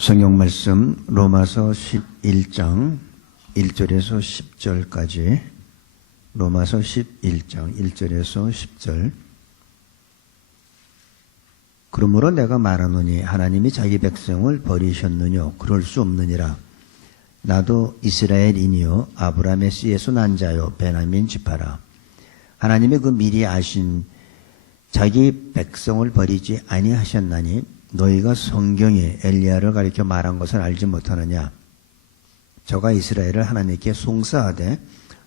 성경 말씀 로마서 11장 1절에서 10절까지 로마서 11장 1절에서 10절. 그러므로 내가 말하노니 하나님이 자기 백성을 버리셨느뇨? 그럴 수 없느니라. 나도 이스라엘인이요 아브라함의 씨에서 난 자요 베냐민 지파라. 하나님이 그 미리 아신 자기 백성을 버리지 아니하셨나니 너희가 성경에 엘리야를 가리켜 말한 것을 알지 못하느냐? 저가 이스라엘을 하나님께 송사하되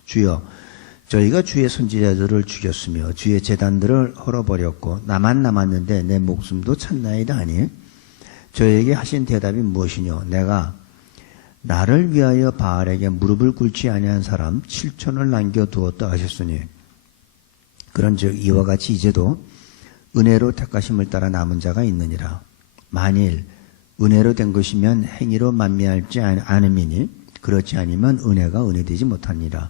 주여 저희가 주의 선지자들을 죽였으며 주의 제단들을 헐어버렸고 나만 남았는데 내 목숨도 찾나이다 하니 저에게 하신 대답이 무엇이뇨? 내가 나를 위하여 바알에게 무릎을 꿇지 아니한 사람 7천을 남겨두었다 하셨으니 그런즉 이와 같이 이제도 은혜로 택하심을 따라 남은 자가 있느니라. 만일 은혜로 된 것이면 행위로 만미할지 않음이니 그렇지 아니면 은혜가 은혜되지 못하니라.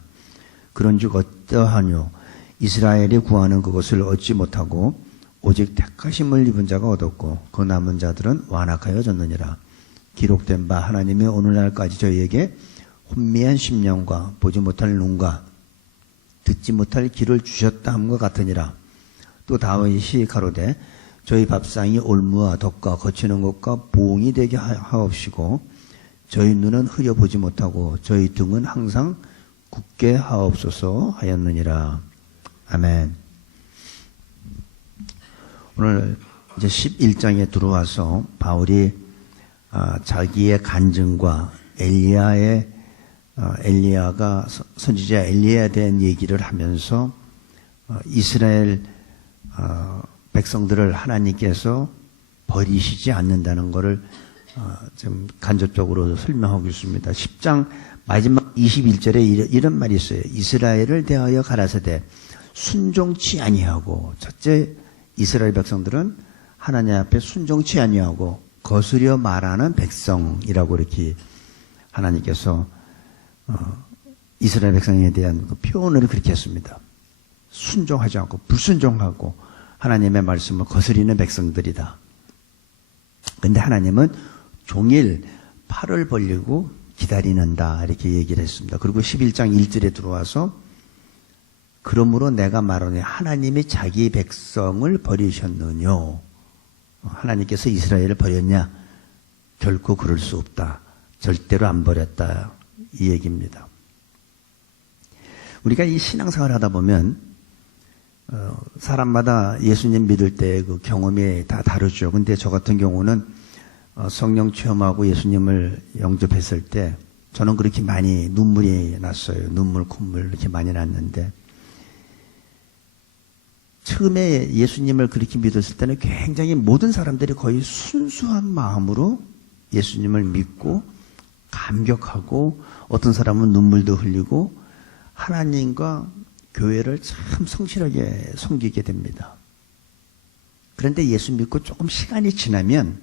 그런즉 어떠하뇨? 이스라엘이 구하는 그것을 얻지 못하고 오직 택하심을 입은 자가 얻었고 그 남은 자들은 완악하여졌느니라. 기록된 바 하나님이 오늘날까지 저희에게 혼미한 심령과 보지 못할 눈과 듣지 못할 귀를 주셨다 함과 같으니라. 또 다윗이 가로되 저희 밥상이 올무와 덕과 거치는 것과 보응이 되게 하옵시고 저희 눈은 흐려보지 못하고 저희 등은 항상 굳게 하옵소서 하였느니라. 아멘. 오늘 이제 11장에 들어와서 바울이 자기의 간증과 엘리야가 선지자 엘리야에 대한 얘기를 하면서 이스라엘 백성들을 하나님께서 버리시지 않는다는 것을 좀 간접적으로 설명하고 있습니다. 10장 마지막 21절에 이런 말이 있어요. 이스라엘을 대하여 가라사대 순종치 아니하고, 첫째 이스라엘 백성들은 하나님 앞에 순종치 아니하고 거스려 말하는 백성이라고 이렇게 하나님께서 이스라엘 백성에 대한 그 표현을 그렇게 했습니다. 순종하지 않고 불순종하고 하나님의 말씀을 거스리는 백성들이다. 그런데 하나님은 종일 팔을 벌리고 기다리는다 이렇게 얘기를 했습니다. 그리고 11장 1절에 들어와서 그러므로 내가 말하노니 하나님이 자기 백성을 버리셨느뇨? 하나님께서 이스라엘을 버렸냐? 결코 그럴 수 없다. 절대로 안 버렸다. 이 얘기입니다. 우리가 이 신앙생활을 하다 보면 사람마다 예수님 믿을 때 그 경험이 다 다르죠. 근데 저 같은 경우는 성령 체험하고 예수님을 영접했을 때 저는 그렇게 많이 눈물이 났어요. 눈물, 콧물 이렇게 많이 났는데 처음에 예수님을 그렇게 믿었을 때는 굉장히 모든 사람들이 거의 순수한 마음으로 예수님을 믿고 감격하고 어떤 사람은 눈물도 흘리고 하나님과 교회를 참 성실하게 섬기게 됩니다. 그런데 예수 믿고 조금 시간이 지나면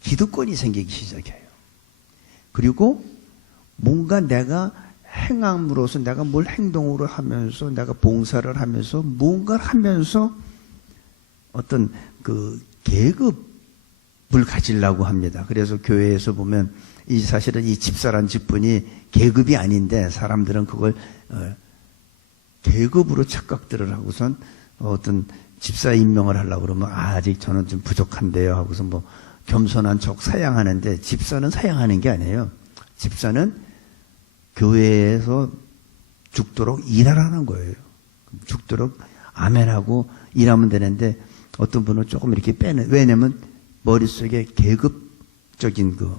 기득권이 생기기 시작해요. 그리고 뭔가 내가 행함으로써 내가 뭘 행동으로 하면서 내가 봉사를 하면서 뭔가를 하면서 어떤 그 계급을 가지려고 합니다. 그래서 교회에서 보면 사실은 이 집사란 직분이 계급이 아닌데 사람들은 그걸 계급으로 착각들을 하고선 어떤 집사 임명을 하려고 그러면 아직 저는 좀 부족한데요 하고서 뭐 겸손한 척 사양하는데 집사는 사양하는 게 아니에요. 집사는 교회에서 죽도록 일하라는 거예요. 죽도록 아멘하고 일하면 되는데 어떤 분은 조금 이렇게 빼는, 왜냐면 머릿속에 계급적인 그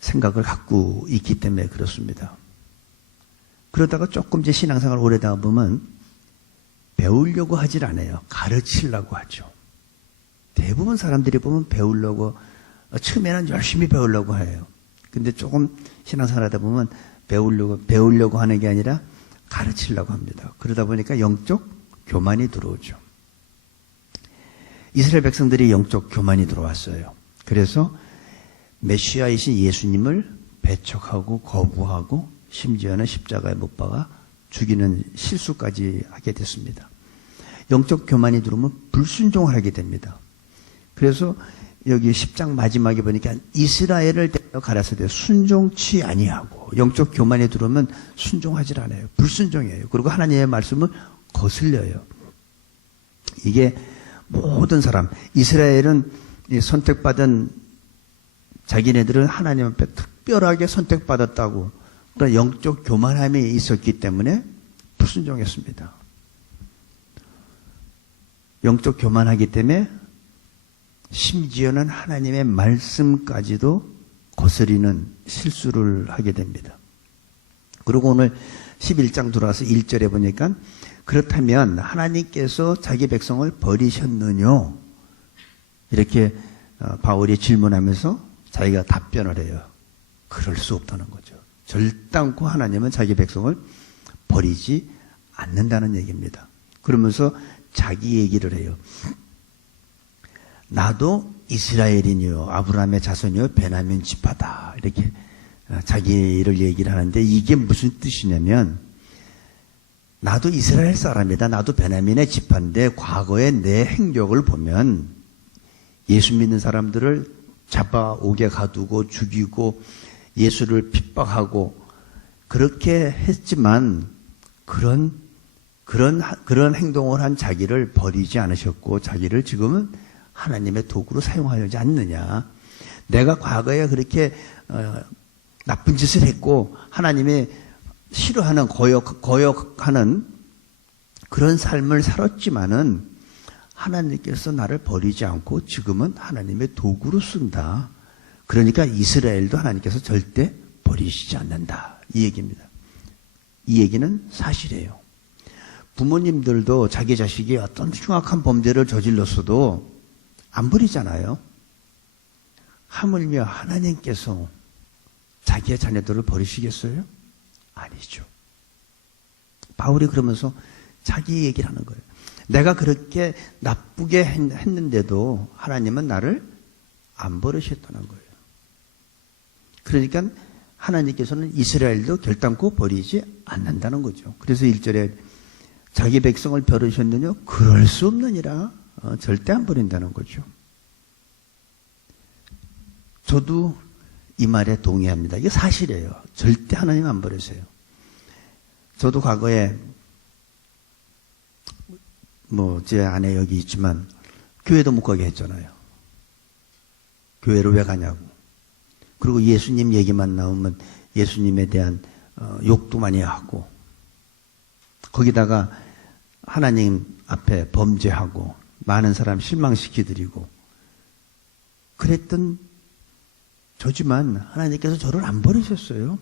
생각을 갖고 있기 때문에 그렇습니다. 그러다가 조금 이제 신앙생활 오래다 보면 배우려고 하질 않아요. 가르치려고 하죠. 대부분 사람들이 보면 배우려고, 처음에는 열심히 배우려고 해요. 근데 조금 신앙생활 하다 보면 배우려고 하는 게 아니라 가르치려고 합니다. 그러다 보니까 영적 교만이 들어오죠. 이스라엘 백성들이 영적 교만이 들어왔어요. 그래서 메시아이신 예수님을 배척하고 거부하고 심지어는 십자가에 못 박아 죽이는 실수까지 하게 됐습니다. 영적 교만이 들어오면 불순종을 하게 됩니다. 그래서 여기 10장 마지막에 보니까 이스라엘을 데려 가라사대 순종치 아니하고 영적 교만에 들어오면 순종하질 않아요. 불순종이에요. 그리고 하나님의 말씀을 거슬려요. 이게 모든 사람, 이스라엘은 선택받은 자기네들은 하나님 앞에 특별하게 선택받았다고 그런 영적 교만함이 있었기 때문에 불순종했습니다. 영적 교만하기 때문에 심지어는 하나님의 말씀까지도 거스리는 실수를 하게 됩니다. 그리고 오늘 11장 들어와서 1절에 보니까 그렇다면 하나님께서 자기 백성을 버리셨느냐? 이렇게 바울이 질문하면서 자기가 답변을 해요. 그럴 수 없다는 거죠. 절단코 하나님은 자기 백성을 버리지 않는다는 얘기입니다. 그러면서 자기 얘기를 해요. 나도 이스라엘인이요 아브라함의 자손이요 베냐민 지파다. 이렇게 자기를 얘기를 하는데 이게 무슨 뜻이냐면 나도 이스라엘 사람이다. 나도 베냐민의 지파인데 과거의 내 행적을 보면 예수 믿는 사람들을 잡아오게 가두고 죽이고 예수를 핍박하고 그렇게 했지만 그런 행동을 한 자기를 버리지 않으셨고 자기를 지금은 하나님의 도구로 사용하지 않느냐. 내가 과거에 그렇게 나쁜 짓을 했고 하나님의 싫어하는 거역하는 그런 삶을 살았지만은 하나님께서 나를 버리지 않고 지금은 하나님의 도구로 쓴다. 그러니까 이스라엘도 하나님께서 절대 버리시지 않는다. 이 얘기입니다. 이 얘기는 사실이에요. 부모님들도 자기 자식이 어떤 흉악한 범죄를 저질렀어도 안 버리잖아요. 하물며 하나님께서 자기의 자녀들을 버리시겠어요? 아니죠. 바울이 그러면서 자기 얘기를 하는 거예요. 내가 그렇게 나쁘게 했는데도 하나님은 나를 안 버리셨다는 거예요. 그러니까 하나님께서는 이스라엘도 결단코 버리지 않는다는 거죠. 그래서 1절에 자기 백성을 버리셨느냐? 그럴 수 없느니라. 절대 안 버린다는 거죠. 저도 이 말에 동의합니다. 이게 사실이에요. 절대 하나님 안 버리세요. 저도 과거에 제 아내 여기 있지만 교회도 못 가게 했잖아요. 교회를 왜 가냐고. 그리고 예수님 얘기만 나오면 예수님에 대한 욕도 많이 하고 거기다가 하나님 앞에 범죄하고 많은 사람 실망시키드리고 그랬던 저지만 하나님께서 저를 안 버리셨어요.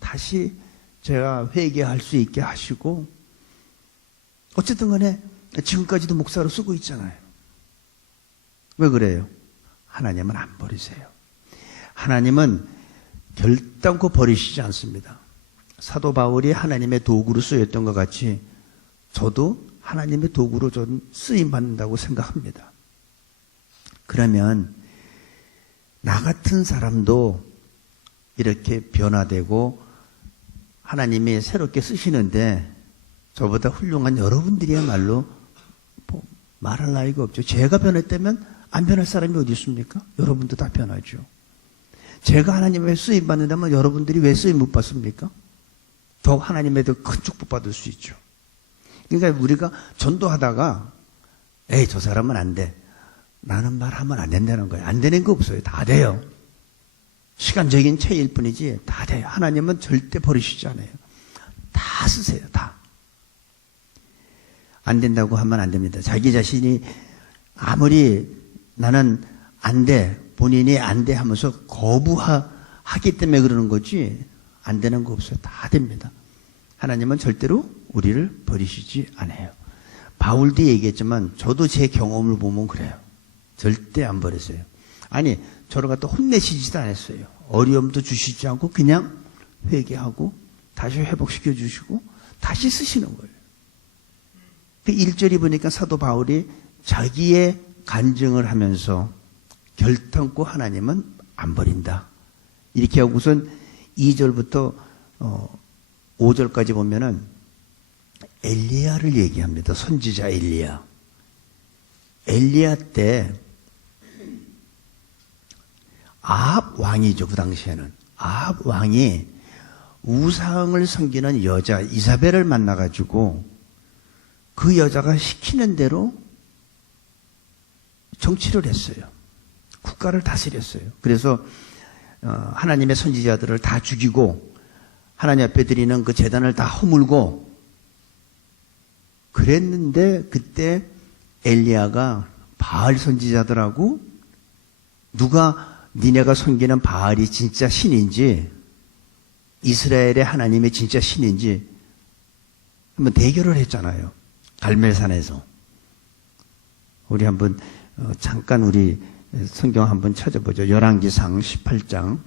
다시 제가 회개할 수 있게 하시고 어쨌든 간에 지금까지도 목사로 쓰고 있잖아요. 왜 그래요? 하나님은 안 버리세요. 하나님은 결단코 버리시지 않습니다. 사도 바울이 하나님의 도구로 쓰였던 것 같이 저도 하나님의 도구로 좀 쓰임받는다고 생각합니다. 그러면 나 같은 사람도 이렇게 변화되고 하나님이 새롭게 쓰시는데 저보다 훌륭한 여러분들이야말로 말할 나위가 없죠. 제가 변했다면 안 변할 사람이 어디 있습니까? 여러분도 다 변하죠. 제가 하나님의 쓰임 받는다면 여러분들이 왜 쓰임 못 받습니까? 더욱 하나님의 더 큰 축복 받을 수 있죠. 그러니까 우리가 전도하다가 에이 저 사람은 안 돼. 나는 말하면 안 된다는 거예요. 안 되는 거 없어요. 다 돼요. 시간적인 차이일 뿐이지 다 돼요. 하나님은 절대 버리시지 않아요. 다 쓰세요. 다. 안 된다고 하면 안 됩니다. 자기 자신이 아무리 나는 안 돼. 본인이 안 돼 하면서 거부하기 때문에 그러는 거지 안 되는 거 없어요. 다 됩니다. 하나님은 절대로 우리를 버리시지 않아요. 바울도 얘기했지만 저도 제 경험을 보면 그래요. 절대 안 버렸어요. 아니 저를 갖다 혼내시지도 않았어요. 어려움도 주시지 않고 그냥 회개하고 다시 회복시켜 주시고 다시 쓰시는 거예요. 그 1절이 보니까 사도 바울이 자기의 간증을 하면서 결단코 하나님은 안 버린다. 이렇게 하고선 2절부터 5절까지 보면은 엘리야를 얘기합니다. 선지자 엘리야. 엘리야 때 아합 왕이죠. 그 당시에는. 아합 왕이 우상을 섬기는 여자 이사벨을 만나가지고 그 여자가 시키는 대로 정치를 했어요. 국가를 다스렸어요. 그래서 하나님의 선지자들을 다 죽이고 하나님 앞에 드리는 그 제단을 다 허물고 그랬는데 그때 엘리야가 바알 선지자들하고 누가 니네가 섬기는 바알이 진짜 신인지 이스라엘의 하나님이 진짜 신인지 한번 대결을 했잖아요. 갈멜산에서. 우리 한번 잠깐 우리 성경 한번 찾아보죠. 열왕기상 18장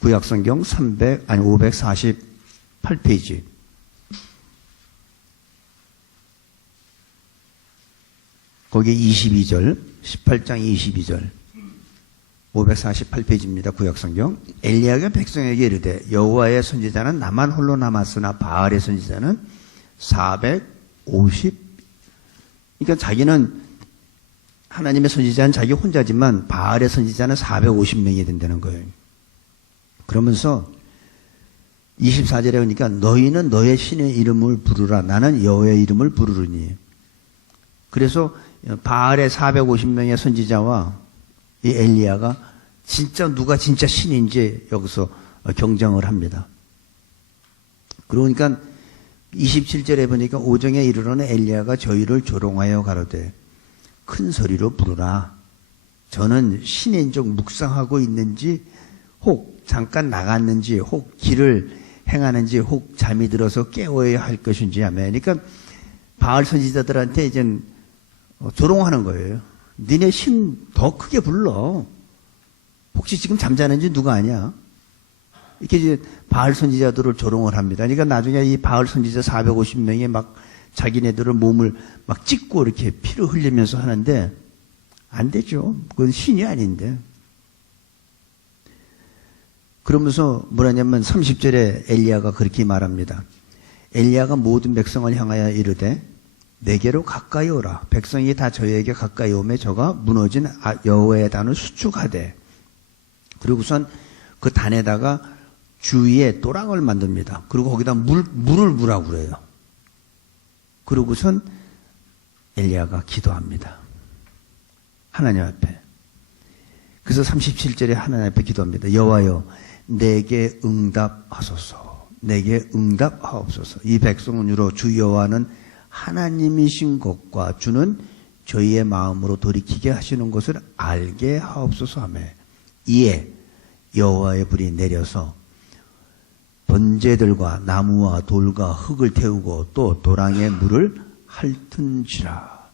구약성경 548페이지. 거기 22절 18장 22절 548페이지입니다. 구약성경. 엘리야가 백성에게 이르되 여호와의 선지자는 나만 홀로 남았으나 바알의 선지자는 450. 그러니까 자기는 하나님의 선지자는 자기 혼자지만 바알의 선지자는 450명이 된다는 거예요. 그러면서 24절에 오니까 너희는 너의 신의 이름을 부르라. 나는 여호와의 이름을 부르르니. 그래서 바알의 450명의 선지자와 이 엘리야가 진짜 누가 진짜 신인지 여기서 경쟁을 합니다. 그러니까 27절에 보니까 오정에 이르러는 엘리야가 저희를 조롱하여 가로되 큰 소리로 부르라. 저는 신인적 묵상하고 있는지 혹 잠깐 나갔는지 혹 길을 행하는지 혹 잠이 들어서 깨워야 할 것인지 하며, 그러니까 바알 선지자들한테 이제 조롱하는 거예요. 니네 신 더 크게 불러. 혹시 지금 잠자는지 누가 아냐? 이렇게 이제 바알 선지자들을 조롱을 합니다. 그러니까 나중에 이 바알 선지자 450명이 막 자기네들을 몸을 막 찢고 이렇게 피를 흘리면서 하는데 안 되죠. 그건 신이 아닌데. 그러면서 뭐라냐면 30절에 엘리야가 그렇게 말합니다. 엘리야가 모든 백성을 향하여 이르되 내게로 가까이 오라. 백성이 다 저에게 가까이 오매 저가 무너진 여호와의 단을 수축하되, 그리고선 그 단에다가 주위에 또랑을 만듭니다. 그리고 거기다 물을 부라고 그래요. 그러고선 엘리야가 기도합니다. 하나님 앞에. 그래서 37절에 하나님 앞에 기도합니다. 여호와여 내게 응답하소서. 내게 응답하옵소서. 이 백성은 유로 주 여호와는 하나님이신 것과 주는 저희의 마음으로 돌이키게 하시는 것을 알게 하옵소서 하며, 이에 여호와의 불이 내려서 번제들과 나무와 돌과 흙을 태우고 또 도랑에 물을 핥은지라.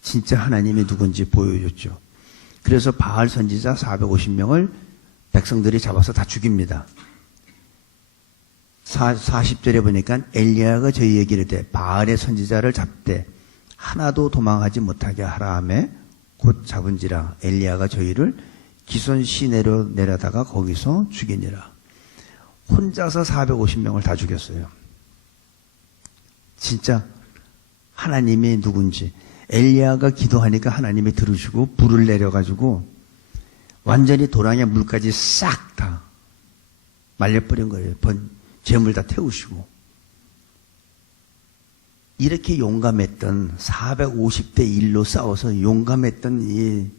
진짜 하나님이 누군지 보여줬죠. 그래서 바알 선지자 450명을 백성들이 잡아서 다 죽입니다. 40절에 보니까 엘리야가 저희에게 이르되 바알의 선지자를 잡되 하나도 도망하지 못하게 하라 하매 곧 잡은지라. 엘리야가 저희를 기손 시내로 내려다가 거기서 죽이니라. 혼자서 450명을 다 죽였어요. 진짜 하나님이 누군지. 엘리야가 기도하니까 하나님이 들으시고 불을 내려가지고 완전히 도랑의 물까지 싹 다 말려버린 거예요. 재물 다 태우시고. 이렇게 용감했던 450대 1로 싸워서 용감했던 이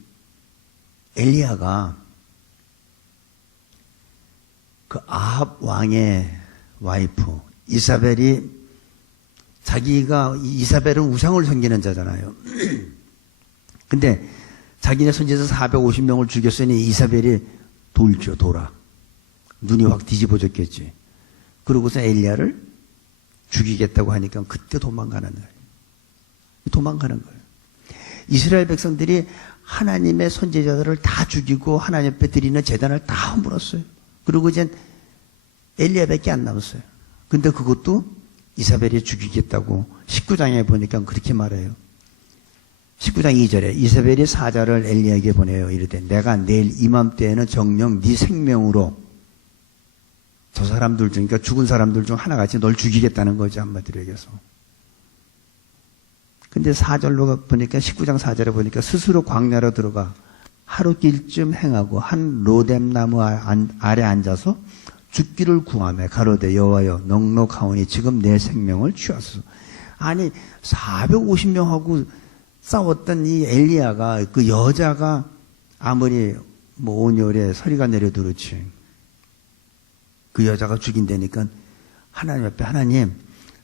엘리야가 그 아합 왕의 와이프 이사벨이, 자기가 이사벨은 우상을 섬기는 자잖아요. 근데 자기네 선지자 450명을 죽였으니 이사벨이 돌죠. 돌아. 눈이 확 뒤집어졌겠지. 그러고서 엘리야를 죽이겠다고 하니까 그때 도망가는 거예요. 도망가는 거예요. 이스라엘 백성들이 하나님의 선지자들을 다 죽이고 하나님 앞에 드리는 제단을 다 허물었어요. 그리고 이제 엘리야밖에 안 남았어요. 근데 그것도 이사벨이 죽이겠다고 19장에 보니까 그렇게 말해요. 19장 2절에 이사벨이 사자를 엘리야에게 보내요. 이르되 내가 내일 이맘때에는 정녕 네 생명으로 저 사람들 중, 그러니까 죽은 사람들 중 하나같이 널 죽이겠다는 거죠. 한마디로 얘기해서. 근데 4절로 보니까 19장 4절에 보니까 스스로 광야로 들어가 하루길쯤 행하고 한 로뎀나무 아래 앉아서 죽기를 구하며 가로되 여호와여 넉넉하오니 지금 내 생명을 취하소서. 아니 450명하고 싸웠던 이 엘리야가 그 여자가 아무리 뭐 온열에 서리가 내려도 그렇지 그 여자가 죽인다니까 하나님 앞에 하나님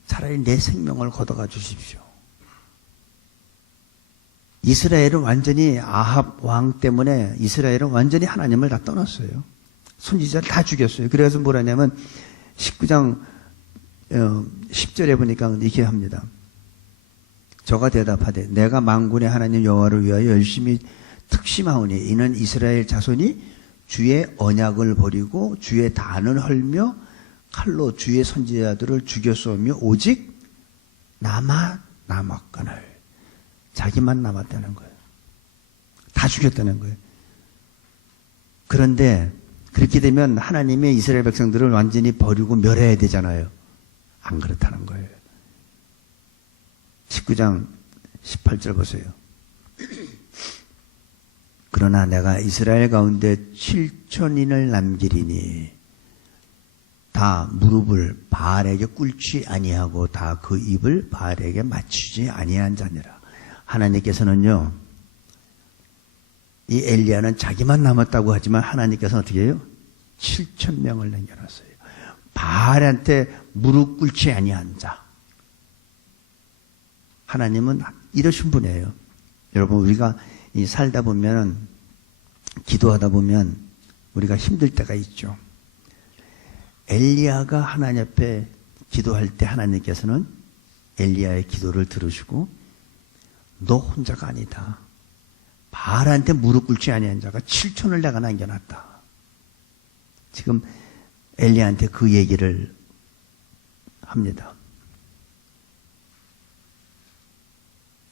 차라리 내 생명을 걷어가 주십시오. 이스라엘은 완전히 아합 왕 때문에 이스라엘은 완전히 하나님을 다 떠났어요. 선지자를 다 죽였어요. 그래서 뭐라냐면 19장 10절에 보니까 이렇게 합니다. 저가 대답하되 내가 만군의 하나님 여호와를 위하여 열심히 특심하오니 이는 이스라엘 자손이 주의 언약을 버리고 주의 단을 헐며 칼로 주의 선지자들을 죽였으며 오직 나만 남았거늘. 자기만 남았다는 거예요. 다 죽였다는 거예요. 그런데 그렇게 되면 하나님의 이스라엘 백성들을 완전히 버리고 멸해야 되잖아요. 안 그렇다는 거예요. 19장 18절 보세요. 그러나 내가 이스라엘 가운데 7천인을 남기리니 다 무릎을 바알에게 꿇지 아니하고 다 그 입을 바알에게 맞추지 아니한 자니라. 하나님께서는요, 이 엘리야는 자기만 남았다고 하지만 하나님께서는 어떻게 해요? 7,000명을 남겨놨어요. 바알한테 무릎 꿇지 아니한 자. 하나님은 이러신 분이에요. 여러분, 우리가 살다 보면, 기도하다 보면 우리가 힘들 때가 있죠. 엘리야가 하나님 앞에 기도할 때 하나님께서는 엘리야의 기도를 들으시고 너 혼자가 아니다. 바알한테 무릎 꿇지 아니한 자가 7천을 내가 남겨놨다. 지금 엘리야한테 그 얘기를 합니다.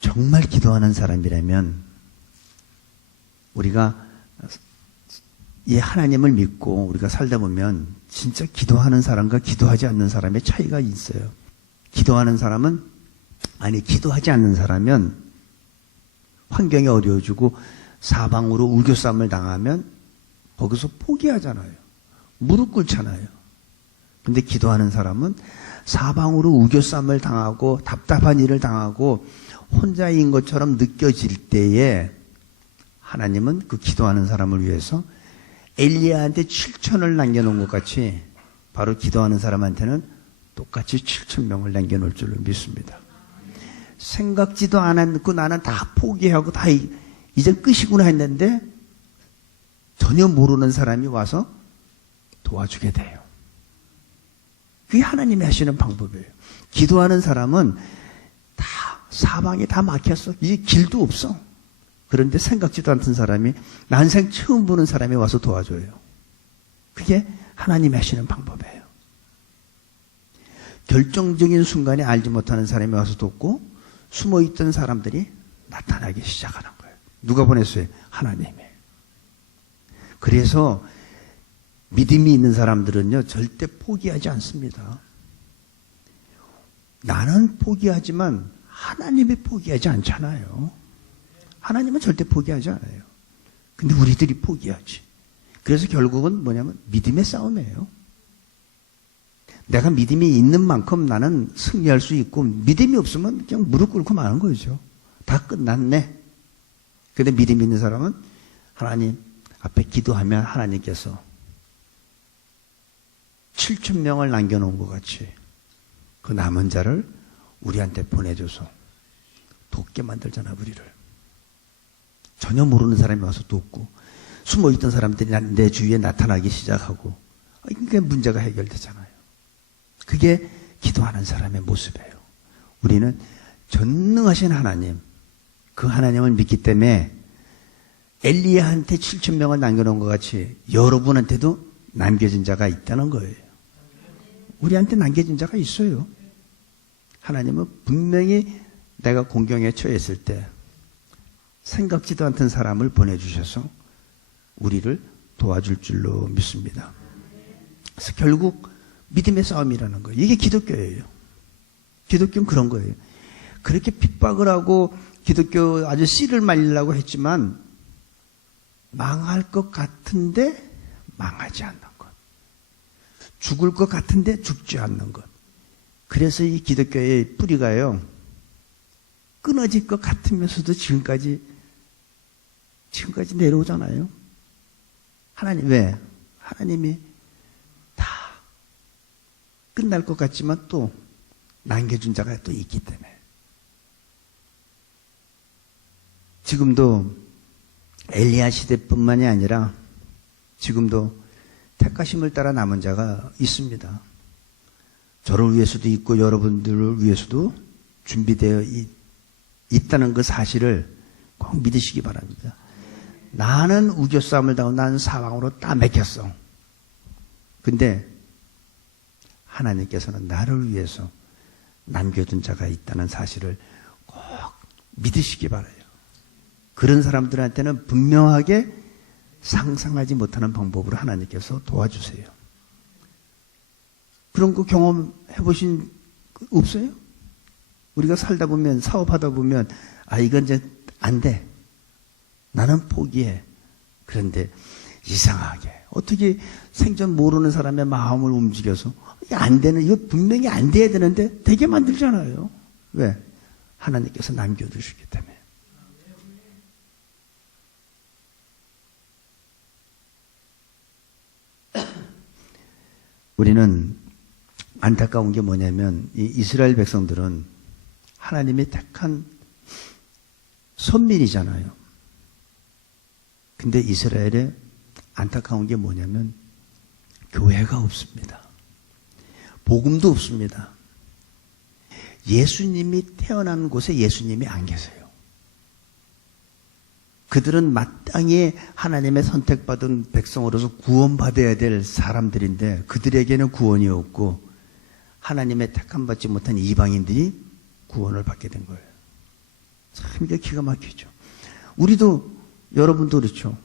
정말 기도하는 사람이라면 우리가 이 하나님을 믿고 우리가 살다 보면 진짜 기도하는 사람과 기도하지 않는 사람의 차이가 있어요. 기도하는 사람은, 기도하지 않는 사람은 환경이 어려워지고 사방으로 우겨쌈을 당하면 거기서 포기하잖아요. 무릎 꿇잖아요. 근데 기도하는 사람은 사방으로 우겨쌈을 당하고 답답한 일을 당하고 혼자인 것처럼 느껴질 때에 하나님은 그 기도하는 사람을 위해서 엘리야한테 7천을 남겨놓은 것 같이 바로 기도하는 사람한테는 똑같이 7,000명을 남겨놓을 줄로 믿습니다. 생각지도 않았고 나는 다 포기하고 다 이제 끝이구나 했는데 전혀 모르는 사람이 와서 도와주게 돼요. 그게 하나님이 하시는 방법이에요. 기도하는 사람은 다 사방이 다 막혔어. 이제 길도 없어. 그런데 생각지도 않던 사람이 난생 처음 보는 사람이 와서 도와줘요. 그게 하나님이 하시는 방법이에요. 결정적인 순간에 알지 못하는 사람이 와서 돕고 숨어있던 사람들이 나타나기 시작하는 거예요. 누가 보냈어요? 하나님이. 그래서 믿음이 있는 사람들은요, 절대 포기하지 않습니다. 나는 포기하지만 하나님이 포기하지 않잖아요. 하나님은 절대 포기하지 않아요. 근데 우리들이 포기하지. 그래서 결국은 뭐냐면 믿음의 싸움이에요. 내가 믿음이 있는 만큼 나는 승리할 수 있고 믿음이 없으면 그냥 무릎 꿇고 마는 거죠. 다 끝났네. 근데 믿음이 있는 사람은 하나님 앞에 기도하면 하나님께서 7,000명을 남겨놓은 것 같이 그 남은 자를 우리한테 보내줘서 돕게 만들잖아, 우리를. 전혀 모르는 사람이 와서 돕고 숨어있던 사람들이 내 주위에 나타나기 시작하고 그게 문제가 해결되잖아요. 그게 기도하는 사람의 모습이에요. 우리는 전능하신 하나님, 그 하나님을 믿기 때문에 엘리야한테 7,000명을 남겨놓은 것 같이 여러분한테도 남겨진 자가 있다는 거예요. 우리한테 남겨진 자가 있어요. 하나님은 분명히 내가 공경에 처했을 때 생각지도 않던 사람을 보내주셔서 우리를 도와줄 줄로 믿습니다. 그래서 결국 믿음의 싸움이라는 거예요. 이게 기독교예요. 기독교는 그런 거예요. 그렇게 핍박을 하고 기독교 아주 씨를 말리려고 했지만 망할 것 같은데 망하지 않는 것. 죽을 것 같은데 죽지 않는 것. 그래서 이 기독교의 뿌리가요, 끊어질 것 같으면서도 지금까지 내려오잖아요. 하나님, 왜? 하나님이 다 끝날 것 같지만 또 남겨준 자가 또 있기 때문에. 지금도 엘리야 시대뿐만이 아니라 지금도 택하심을 따라 남은 자가 있습니다. 저를 위해서도 있고 여러분들을 위해서도 준비되어 있다는 그 사실을 꼭 믿으시기 바랍니다. 나는 우겨싸움을 당하고 나는 사방으로 따맥혔어. 근데 하나님께서는 나를 위해서 남겨둔 자가 있다는 사실을 꼭 믿으시기 바라요. 그런 사람들한테는 분명하게 상상하지 못하는 방법으로 하나님께서 도와주세요. 그런 거 경험해 보신 없어요? 우리가 살다 보면, 사업하다 보면, 이건 이제 안 돼. 나는 포기해. 그런데 이상하게 어떻게 생전 모르는 사람의 마음을 움직여서 이게 안 되는, 이거 분명히 안 돼야 되는데 되게 만들잖아요. 왜? 하나님께서 남겨두시기 때문에. 우리는 안타까운 게 뭐냐면 이 이스라엘 백성들은 하나님이 택한 선민이잖아요. 근데 이스라엘에 안타까운 게 뭐냐면 교회가 없습니다. 복음도 없습니다. 예수님이 태어난 곳에 예수님이 안 계세요. 그들은 마땅히 하나님의 선택받은 백성으로서 구원받아야 될 사람들인데 그들에게는 구원이 없고 하나님의 택함받지 못한 이방인들이 구원을 받게 된 거예요. 참 이게 기가 막히죠. 우리도, 여러분도 그렇죠.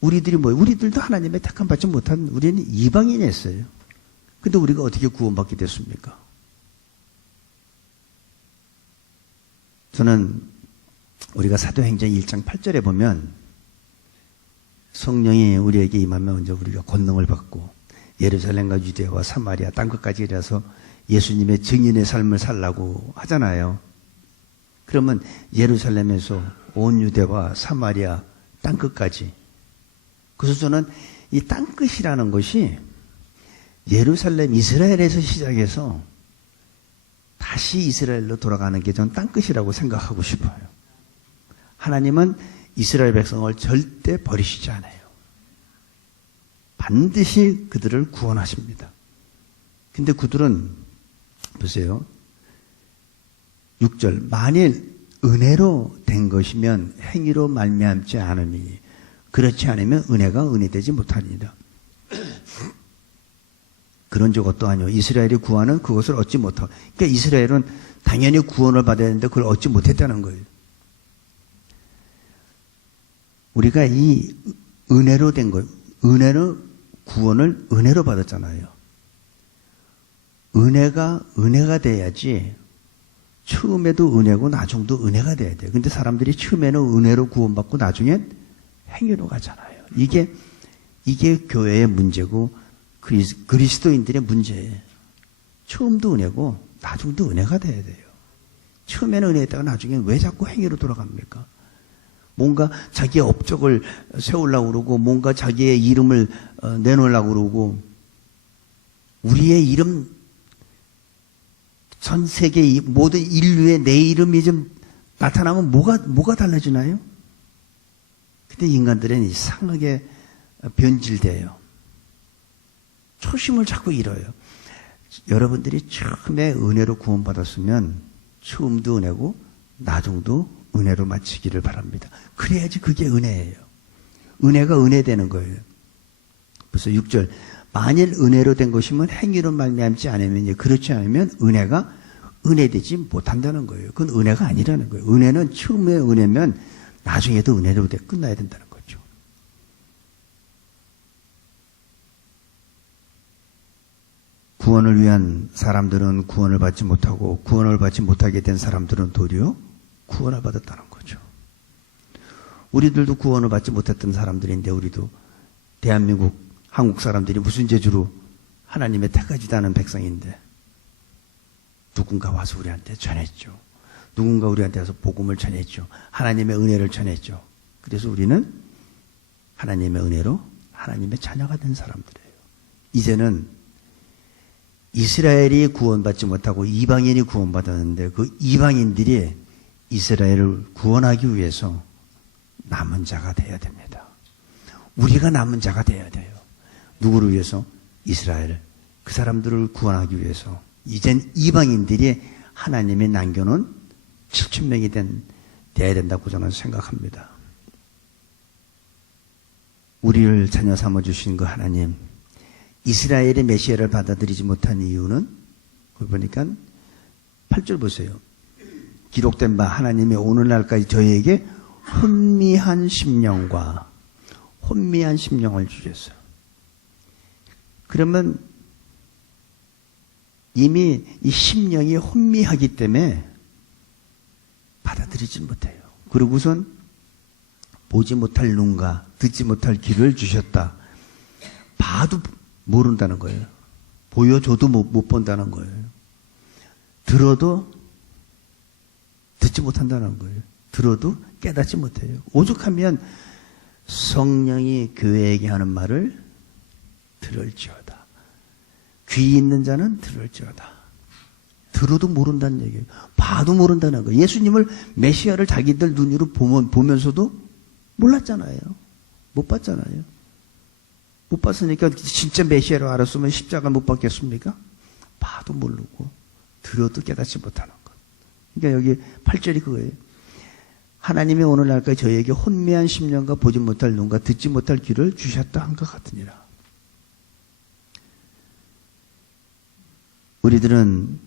우리들이 뭐예요? 우리들도 하나님의 택함받지 못한 우리는 이방인이었어요. 근데 우리가 어떻게 구원받게 됐습니까? 저는 우리가 사도행전 1장 8절에 보면 성령이 우리에게 임하면 이제 우리가 권능을 받고 예루살렘과 유대와 사마리아 땅끝까지 이라서 예수님의 증인의 삶을 살라고 하잖아요. 그러면 예루살렘에서 온 유대와 사마리아 땅끝까지. 그래서 저는 이 땅끝이라는 것이 예루살렘 이스라엘에서 시작해서 다시 이스라엘로 돌아가는 게 전 땅끝이라고 생각하고 싶어요. 하나님은 이스라엘 백성을 절대 버리시지 않아요. 반드시 그들을 구원하십니다. 근데 그들은 보세요. 6절 만일 은혜로 된 것이면 행위로 말미암지 않으니 그렇지 않으면 은혜가 은혜되지 못하니라. 그런 적 어떠하뇨? 이스라엘이 구하는 그것을 얻지 못하고. 그러니까 이스라엘은 당연히 구원을 받아야 되는데 그걸 얻지 못했다는 거예요. 우리가 이 은혜로 된 거예요. 구원을 은혜로 받았잖아요. 은혜가 돼야지 처음에도 은혜고 나중도 은혜가 돼야 돼요. 근데 사람들이 처음에는 은혜로 구원받고 나중엔 행위로 가잖아요. 이게 교회의 문제고 그리스도인들의 문제예요. 처음도 은혜고 나중도 은혜가 돼야 돼요. 처음에는 은혜였다가 나중엔 왜 자꾸 행위로 돌아갑니까? 뭔가 자기의 업적을 세우려고 그러고 뭔가 자기의 이름을 내놓으려고 그러고 우리의 이름 전 세계 모든 인류의 내 이름이 좀 나타나면 뭐가 달라지나요? 근데 인간들은 이상하게 변질돼요. 초심을 자꾸 잃어요. 여러분들이 처음에 은혜로 구원받았으면 처음도 은혜고 나중도 은혜로 마치기를 바랍니다. 그래야지 그게 은혜예요. 은혜가 은혜되는 거예요. 그래서 6절 만일 은혜로 된 것이면 행위로 말미암지 않으면 그렇지 않으면 은혜가 은혜되지 못한다는 거예요. 그건 은혜가 아니라는 거예요. 은혜는 처음에 은혜면 나중에도 은혜로 끝나야 된다는 거죠. 구원을 위한 사람들은 구원을 받지 못하고 구원을 받지 못하게 된 사람들은 도리어 구원을 받았다는 거죠. 우리들도 구원을 받지 못했던 사람들인데 우리도 대한민국, 한국 사람들이 무슨 재주로 하나님의 택하지도 않은 백성인데 누군가 와서 우리한테 전했죠. 누군가 우리한테 와서 복음을 전했죠. 하나님의 은혜를 전했죠. 그래서 우리는 하나님의 은혜로 하나님의 자녀가 된 사람들이에요. 이제는 이스라엘이 구원받지 못하고 이방인이 구원받았는데 그 이방인들이 이스라엘을 구원하기 위해서 남은 자가 되어야 됩니다. 우리가 남은 자가 되어야 돼요. 누구를 위해서? 이스라엘. 그 사람들을 구원하기 위해서. 이젠 이방인들이 하나님이 남겨놓은 7,000명이 되어야 된다고 저는 생각합니다. 우리를 자녀 삼아주신 그 하나님, 이스라엘의 메시아를 받아들이지 못한 이유는, 거기 보니까 8절 보세요. 기록된 바 하나님의 오늘날까지 저희에게 혼미한 심령과 혼미한 심령을 주셨어요. 그러면 이미 이 심령이 혼미하기 때문에 받아들이지 못해요. 그리고선 보지 못할 눈과 듣지 못할 귀를 주셨다. 봐도 모른다는 거예요. 보여줘도 못 본다는 거예요. 들어도 듣지 못한다는 거예요. 들어도 깨닫지 못해요. 오죽하면 성령이 교회에게 하는 말을 들을지어다. 귀 있는 자는 들을지어다. 들어도 모른다는 얘기예요. 봐도 모른다는 거예요. 예수님을 메시아를 자기들 눈으로 보면서도 몰랐잖아요. 못 봤잖아요. 못 봤으니까 진짜 메시아로 알았으면 십자가 못 받겠습니까? 봐도 모르고 들어도 깨닫지 못하는 것. 그러니까 여기 8절이 그거예요. 하나님이 오늘날까지 저희에게 혼미한 심령과 보지 못할 눈과 듣지 못할 귀를 주셨다 한 것 같으니라. 우리들은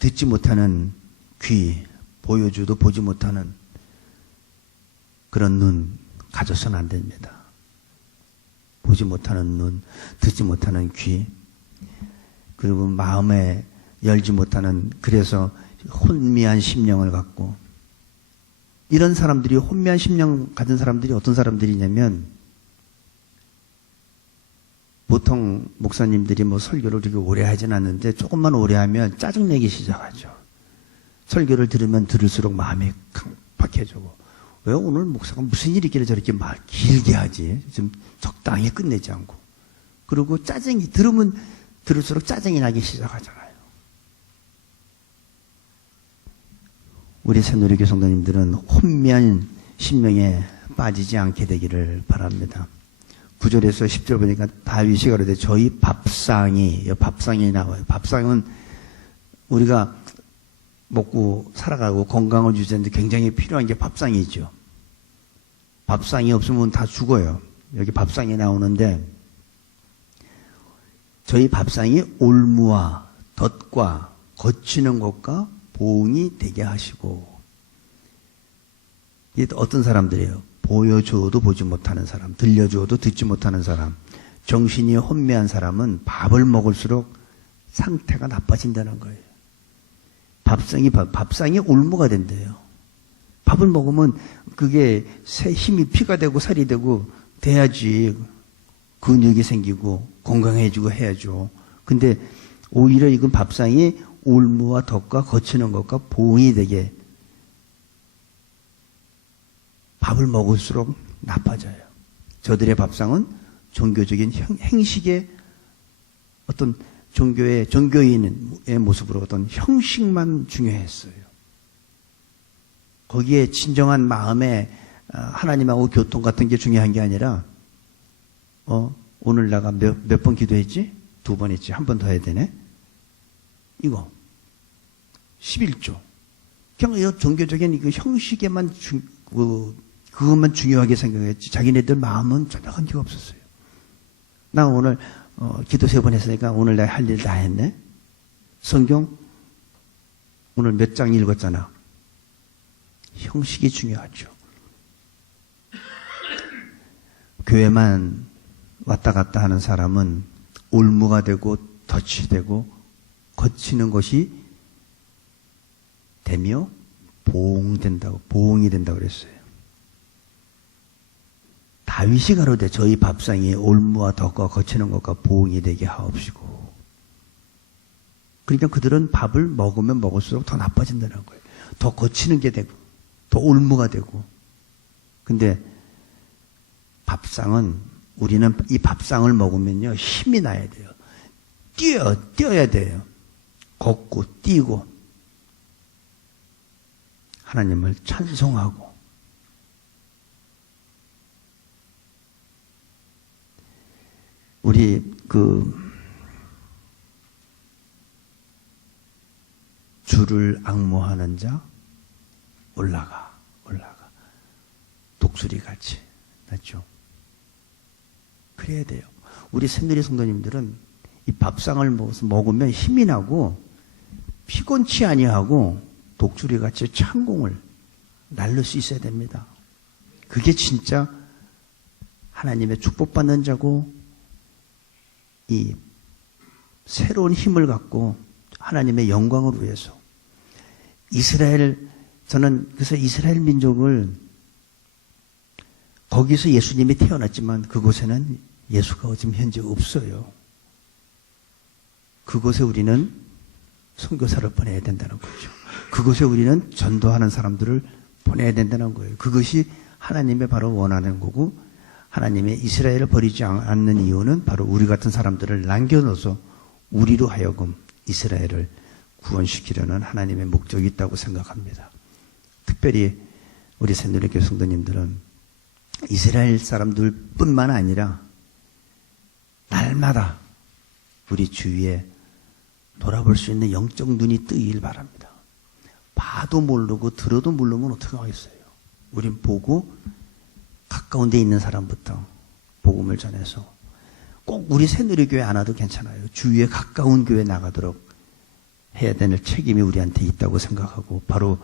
듣지 못하는 귀, 보여줘도 보지 못하는 그런 눈 가져서는 안 됩니다. 보지 못하는 눈, 듣지 못하는 귀, 그리고 마음에 열지 못하는, 그래서 혼미한 심령을 갖고, 이런 사람들이, 혼미한 심령 가진 사람들이 어떤 사람들이냐면, 보통 목사님들이 뭐 설교를 되게 오래 하진 않는데 조금만 오래 하면 짜증내기 시작하죠. 설교를 들으면 들을수록 마음이 강박해지고, 왜 오늘 목사가 무슨 일이 있길래 저렇게 말 길게 하지? 좀 적당히 끝내지 않고. 그리고 짜증이, 들으면 들을수록 짜증이 나기 시작하잖아요. 우리 새누리교 성도님들은 혼미한 심령에 빠지지 않게 되기를 바랍니다. 9절에서 10절 보니까 다윗이 가로되 저희 밥상이 나와요. 밥상은 우리가 먹고 살아가고 건강을 유지하는데 굉장히 필요한 게 밥상이죠. 밥상이 없으면 다 죽어요. 여기 밥상이 나오는데 저희 밥상이 올무와 덫과 거치는 것과 보응이 되게 하시고. 이게 어떤 사람들이에요? 보여줘도 보지 못하는 사람, 들려줘도 듣지 못하는 사람, 정신이 혼미한 사람은 밥을 먹을수록 상태가 나빠진다는 거예요. 밥상이 올무가 된대요. 밥을 먹으면 그게 힘이 피가 되고 살이 되고 돼야지 근육이 생기고 건강해지고 해야죠. 근데 오히려 이건 밥상이 올무와 덫과 거치는 것과 보응이 되게, 밥을 먹을수록 나빠져요. 저들의 밥상은 종교적인 행식의 어떤 종교인의 모습으로 어떤 형식만 중요했어요. 거기에 진정한 마음에 하나님하고 교통 같은 게 중요한 게 아니라, 오늘 내가 몇 번 기도했지? 2번 했지. 1번 더 해야 되네? 이거. 11조. 그냥 이 종교적인 그 형식에만 그것만 중요하게 생각했지. 자기네들 마음은 전혀 관계가 없었어요. 나 오늘 기도 3번 했으니까 오늘 내가 할 일 다 했네. 성경 오늘 몇 장 읽었잖아. 형식이 중요하죠. 교회만 왔다 갔다 하는 사람은 올무가 되고 덫이 되고 거치는 것이 되며 보응이 된다고 그랬어요. 다윗이 가로되 저희 밥상이 올무와 덕과 거치는 것과 보응이 되게 하옵시고. 그러니까 그들은 밥을 먹으면 먹을수록 더 나빠진다는 거예요. 더 거치는 게 되고, 더 올무가 되고. 근데 밥상은, 우리는 이 밥상을 먹으면요, 힘이 나야 돼요. 뛰어야 돼요. 걷고, 뛰고, 하나님을 찬송하고. 우리 주를 앙모하는 자 올라가 독수리 같이, 맞죠? 그래야 돼요. 우리 새누리 성도님들은 이 밥상을 먹으면 힘이 나고 피곤치 아니하고 독수리 같이 창공을 날릴 수 있어야 됩니다. 그게 진짜 하나님의 축복받는 자고, 이 새로운 힘을 갖고 하나님의 영광을 위해서 저는 그래서 이스라엘 민족을, 거기서 예수님이 태어났지만 그곳에는 예수가 지금 현재 없어요. 그곳에 우리는 선교사를 보내야 된다는 거죠. 그곳에 우리는 전도하는 사람들을 보내야 된다는 거예요. 그것이 하나님의 바로 원하는 거고, 하나님의 이스라엘을 버리지 않는 이유는 바로 우리 같은 사람들을 남겨놓아서 우리로 하여금 이스라엘을 구원시키려는 하나님의 목적이 있다고 생각합니다. 특별히 우리 새누리교회 성도님들은 이스라엘 사람들뿐만 아니라 날마다 우리 주위에 돌아볼 수 있는 영적 눈이 뜨길 바랍니다. 봐도 모르고 들어도 모르면 어떻게 하겠어요? 우린 보고 가까운 데 있는 사람부터 복음을 전해서, 꼭 우리 새누리교회 안 와도 괜찮아요. 주위에 가까운 교회 나가도록 해야 되는 책임이 우리한테 있다고 생각하고, 바로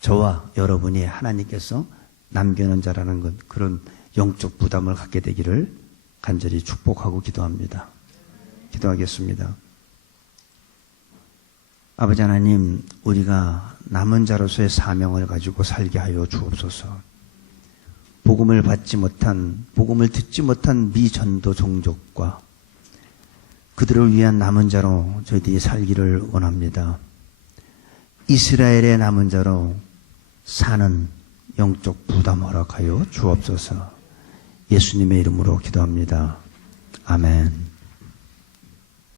저와 여러분이 하나님께서 남겨놓은 자라는 것, 그런 영적 부담을 갖게 되기를 간절히 축복하고 기도합니다. 기도하겠습니다. 아버지 하나님, 우리가 남은 자로서의 사명을 가지고 살게 하여 주옵소서. 복음을 받지 못한, 복음을 듣지 못한 미전도 종족과 그들을 위한 남은 자로 저희들이 살기를 원합니다. 이스라엘의 남은 자로 사는 영적 부담 허락하여 주옵소서. 예수님의 이름으로 기도합니다. 아멘.